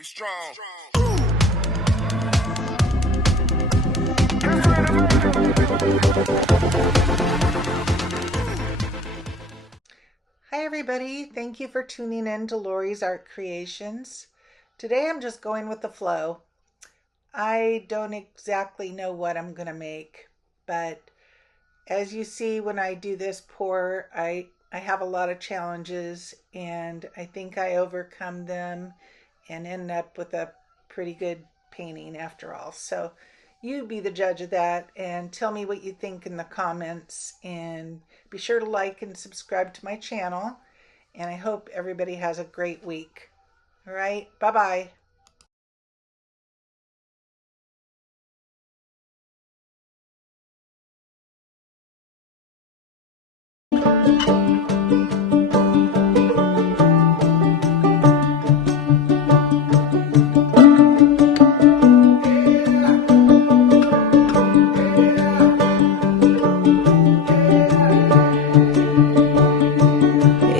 Get strong. Hi everybody, thank you for tuning in to Lori's Art Creations. Today I'm just going with the flow. I don't exactly know what I'm going to make, but as you see when I do this pour, I have a lot of challenges and I think I overcome them and end up with a pretty good painting after all. So you be the judge of that and tell me what you think in the comments, and be sure to like and subscribe to my channel, and I hope everybody has a great week. All right, bye-bye.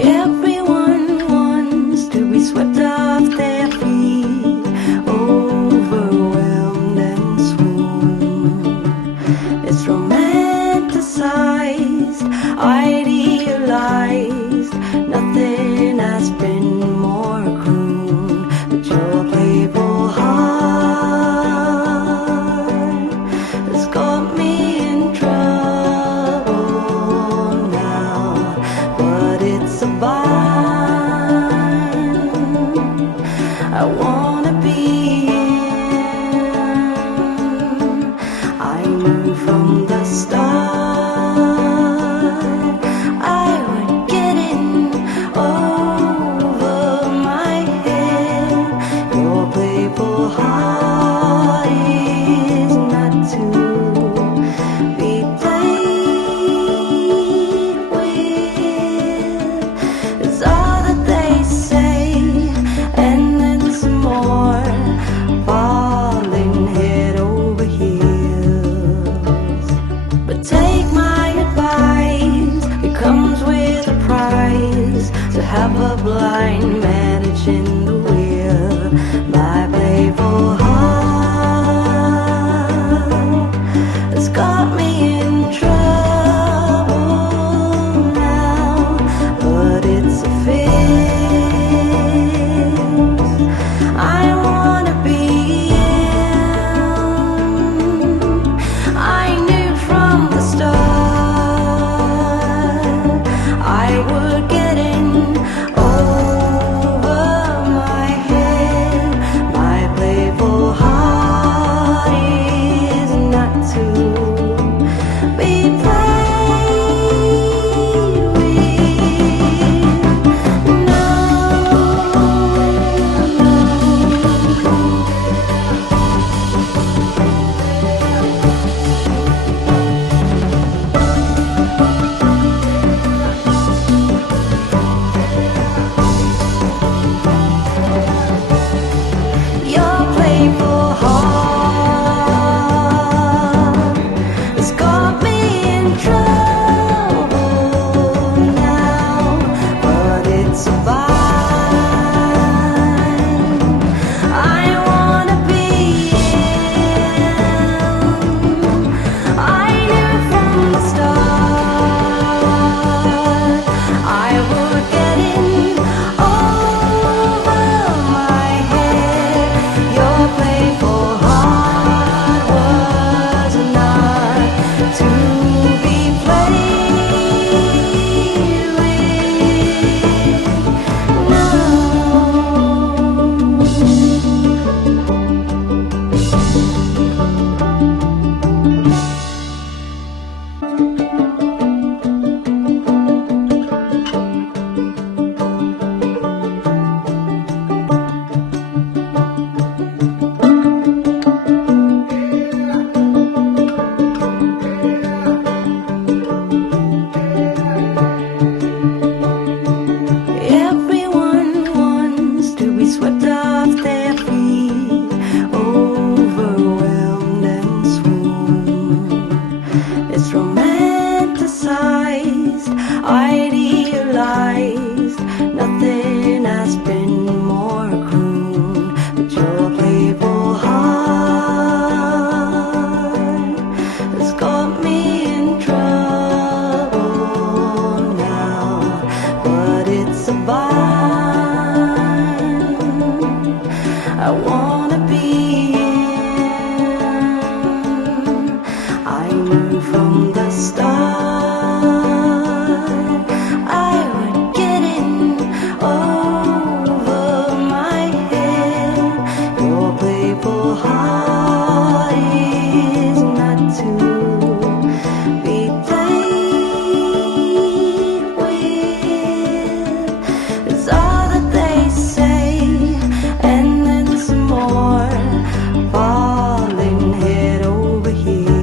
Everyone wants to be swept off their feet, overwhelmed and swooned. It's romanticized, idealized. Nothing has been more crooned, but your playful heart has got me in trouble now. But it's a bind I wanna be in. I knew from the start I would get in over my head. Your playful heart is not to be played with. It's all that they say, and then some more, falling head over heels. But take my advice, it comes with a price to have a blind man.